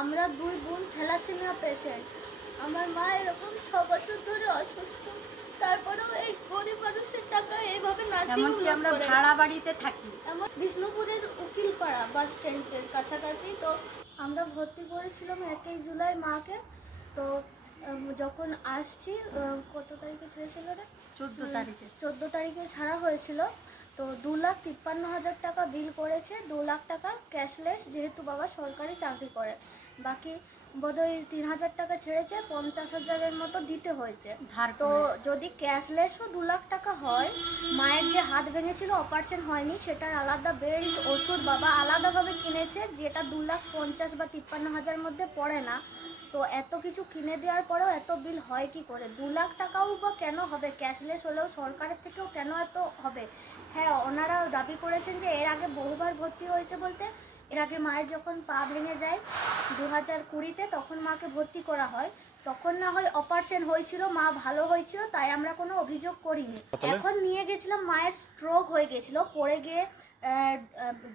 আমরা দুই বোন থ্যালাসেমিয়া পেশেন্ট। আমার মা এরকম 6 বছর ধরে অসুস্থ, তারপরেও এই গরিব মানুষের টাকা এইভাবে নার্সিং হোমে আমরা ভাড়া বাড়িতে থাকি। আমার বিষ্ণুপুরের উকিলপাড়া বাস স্ট্যান্ডের কাছাকাছি। তো আমরা ভর্তি করেছিলাম 1 জুলাই মাকে। তো যখন আসছি, কত তারিখে ছেড়েছিল রে? 14 তারিখে ছাড়া হয়েছিল। তো 2,53,000 টাকা বিল করেছে, 2 লাখ টাকা ক্যাশলেস, যেহেতু বাবা সরকারি চাকরি করে। বাকি বোধহয় 3,000 টাকা ছেড়েছে, 50,000-এর মতো দিতে হয়েছে। তো যদি ক্যাশলেসও 2 লাখ টাকা হয়, মায়ের যে হাত ভেঙেছিল অপারেশন হয়নি, সেটার আলাদা বেল্ট ওষুধ বাবা আলাদাভাবে কিনেছে, যেটা 2,50,000 বা 53,000 মধ্যে পড়ে না। তো এত কিছু কিনে দেওয়ার পরেও এত বিল হয় কি করে? 2 লাখ টাকাও বা কেন হবে? ক্যাশলেস হলেও সরকারের থেকেও কেন এত হবে? হ্যাঁ, ওনারা দাবি করেছেন যে এর আগে বহুবার ভর্তি হয়েছে, বলতে এর আগে মায়ের যখন পা ভেঙে যায় 2020-তে, তখন মাকে ভর্তি করা হয়। তখন না হয় অপারেশন হয়েছিল, মা ভালো হয়েছিল, তাই আমরা কোনো অভিযোগ করিনি। এখন নিয়ে গেছিলাম, মায়ের স্ট্রোক হয়ে গেছিল, পড়ে গিয়ে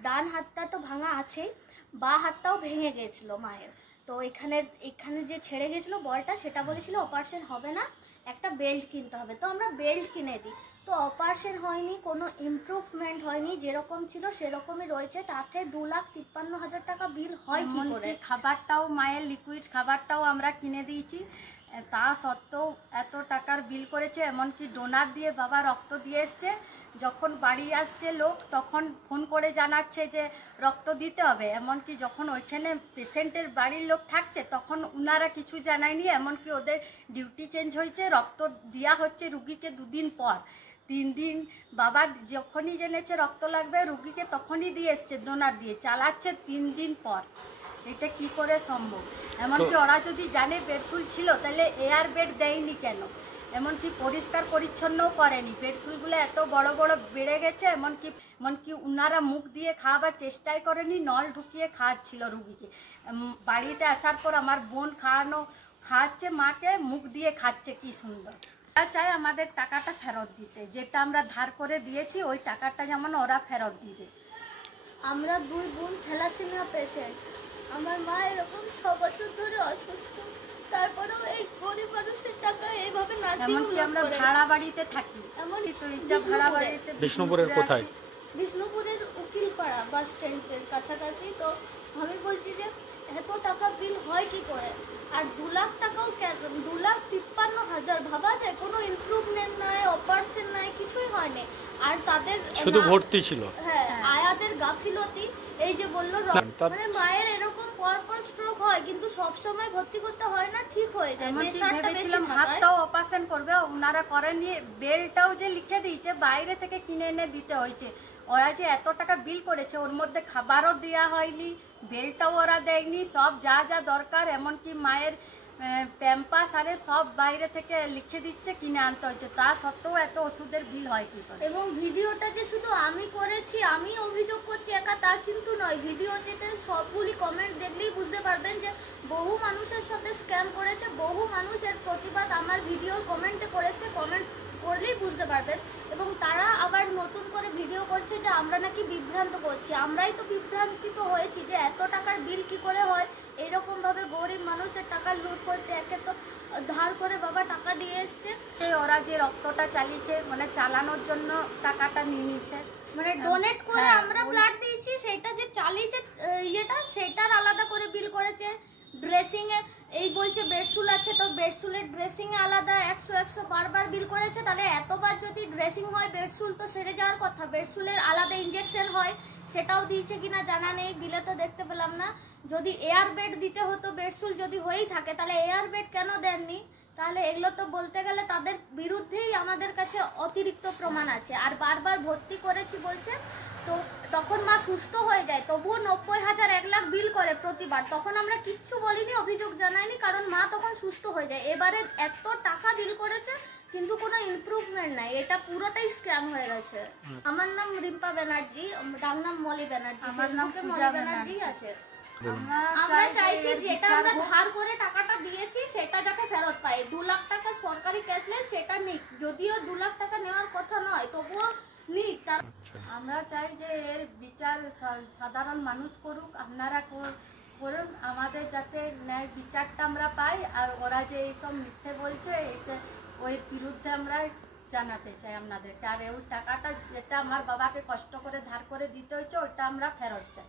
ডান হাতটা তো ভাঙা আছেই, বা হাতটাও ভেঙে গেছিল মায়ের। তো এখানে যে ছেড়ে গেছিলো বলটা, সেটা বলেছিল অপারেশন হবে না, একটা বেল্ট কিনতে হবে। তো আমরা বেল্ট কিনে দিই। তো অপারেশন হয়নি, কোনো ইমপ্রুভমেন্ট হয়নি, যেরকম ছিল সেরকমই রয়েছে। তাতে 2,53,000 টাকা বিল হয় কি করে? খাবারটাও মায়ের লিকুইড খাবারটাও আমরা কিনে দিয়েছি, তা সত্ত্বেও এত টাকার বিল করেছে। এমনকি ডোনার দিয়ে বাবা রক্ত দিয়ে এসছে, যখন বাড়ি আসছে লোক তখন ফোন করে জানাচ্ছে যে রক্ত দিতে হবে। এমনকি যখন ওইখানে পেশেন্টের বাড়ির লোক থাকছে তখন উনারা কিছু জানায়নি। এমনকি ওদের ডিউটি চেঞ্জ হয়েছে, রক্ত দেওয়া হচ্ছে রুগীকে 2 দিন পর। 3 দিন বাবা যখনই জেনেছে রক্ত লাগবে রুগীকে তখনই দিয়ে এসছে, ডোনার দিয়ে চালাচ্ছে 3 দিন পর। এটা কি করে সম্ভব? এমনকি ওরা যদি জানে বেডসুল ছিল তাহলে এয়ার বেড দেয়নি কেন? এমনকি পরিষ্কার পরিচ্ছন্নও করেনি, বেডসুলগুলো এত বড় বড় বেড়ে গেছে। এমনকি উনারা মুখ দিয়ে খাওয়াবার চেষ্টাই করেনি, নল ঢুকিয়ে খাওয়াচ্ছিল রুগীকে। বাড়িতে আসার পর আমার বোন খাওয়াচ্ছে মাকে, মুখ দিয়ে খাচ্ছে, কি সুন্দর। চাই আমাদের টাকাটা ফেরত দিতে, যেটা আমরা ধার করে দিয়েছি ওই টাকাটা যেমন ওরা ফেরত দিবে। আমরা দুই বোন থ্যালাসেমিয়া পেশেন্ট। আমার মা এরকম 6 বছর ধরে অসুস্থ, তারপরেও এই গরিব মানুষের টাকা এইভাবে নার্সিং হোমে আমরা ভাড়া বাড়িতে থাকি। বিষ্ণুপুরের কোথায়? বিষ্ণুপুরের উকিলপাড়া বাস স্ট্যান্ডের কাছাকাছি। তো আমি বলছি যে এত টাকা বিল হয় কি করে? আর 2 লাখ টাকাও কেন? 2,53,000 ভাবা যায়? কোনো ইমপ্রুভমেন্ট নাই, অপারেশন নাই, কিছুই হয়নি। আর তাদের শুধু ভর্তি ছিল। হ্যাঁ, আয়াদের গাফিলতি। এই যে বললো মানে মায়ের এরকম পরপর স্ট্রোক হয়, কিন্তু সব সময় ভর্তি করতে হয় না, ঠিক হয়ে যায়। ভেবেছিলাম হাতটাও অপারেশন করবে, ওনারা করেনি। বেলটাও যে লিখে দিয়েছে বাইরে থেকে কিনে এনে দিতে হয়েছে। ওরা যে এত টাকা বিল করেছে, ওর মধ্যে খাবারও দেওয়া হয়নি, বেলটাও ওরা দেয়নি। সব যা যা দরকার, এমনকি মায়ের প্যাম্পাস আরে সব বাইরে থেকে লিখে দিচ্ছে, কিনে আনতে হয়েছে। তা সত্ত্বেও এত ওষুধের বিল হয় কি করে? এবং ভিডিওটা যে শুধু আমি করেছি, আমি অভিযোগ করছি একা, তা কিন্তু নয়। ভিডিওতে সবগুলি কমেন্ট দেখলেই বুঝতে পারবেন যে বহু মানুষের সাথে স্ক্যাম করেছে, বহু মানুষের প্রতিবাদ আমার ভিডিওর কমেন্টে করেছে, কমেন্ট করলেই বুঝতে পারবেন। এবং তারা আবার নতুন করে ভিডিও করছে যে আমরা নাকি বিভ্রান্ত করছি। আমরাই তো বিভ্রান্তিত হয়েছি যে এত টাকার বিল কি করে হয়। এরকম ভাবে গরিব মানুষের টাকা লুট করছে। একে তো ধার করে বাবা টাকা দিয়ে এসছে, ওরা যে রক্তটা চালিয়েছে মানে চালানোর জন্য টাকাটা নিয়ে নিচ্ছে, মানে ডোনেট করে আমরা ব্লাড দিয়েছি, সেটা যে চালিয়েছে ইয়েটা, সেটার আলাদা করে বিল করেছে। ড্রেসিং এ এই বলছে বেডসুল আছে, তো বেডসুলের ড্রেসিং এ আলাদা 100 বারবার বিল করেছে। তাহলে এতবার যদি ড্রেসিং হয় বেডসুল তো সেরে যাওয়ার কথা। বেডসুলের আলাদা ইনজেকশন হয়, সেটাও দিয়েছে কিনা জানা নেই, বিলে তো দেখতে পেলাম না। যদি এয়ার বেড দিতে হতো, বেডসুল যদি হয়েই থাকে, তাহলে এয়ার বেড কেন দেননি? তাহলে এগুলো তো বলতে গেলে তাদের বিরুদ্ধেই আমাদের কাছে অতিরিক্ত প্রমাণ আছে। আর বারবার ভর্তি করেছি বলছে, তো তখন মা সুস্থ হয়ে যায়, তবুও 90,000 1 লাখ বিল করে প্রতিবার। তখন আমরা কিচ্ছু বলিনি, অভিযোগ জানাইনি, কারণ মা তখন সুস্থ হয়ে যায়। এবারে এত টাকা বিল করেছে কিন্তু কোনো ইমপ্রুভমেন্ট নাই। এটা পুরোটাই স্ক্যাম হয়ে গেছে। আমার নাম রিম্পা ব্যানার্জি, ডাক নাম মলি ব্যানার্জি, আমার নাম মলি ব্যানার্জি আছে। আমরা চাইছি যেটা আমরা ধার করে টাকাটা দিয়েছি সেটা যাতে ফেরত পাই। 2 লাখ টাকা সরকারি ক্যাশলেস, সেটা নিক। যদিও 2 লাখ টাকা নেওয়ার কথা নয়, তবুও নিক। আমরা চাই যে এর বিচার সাধারণ মানুষ করুক, আপনারা করুন। আমাদের যাতে ন্যায় বিচারটা আমরা পাই। আর ওরা যে এইসব মিথ্যে বলছে এটা ওই বিরুদ্ধে আমরা জানাতে চাই আপনাদেরকে। আর ওই টাকাটা যেটা আমার বাবাকে কষ্ট করে ধার করে দিতে হয়েছে ওইটা আমরা ফেরত চাই।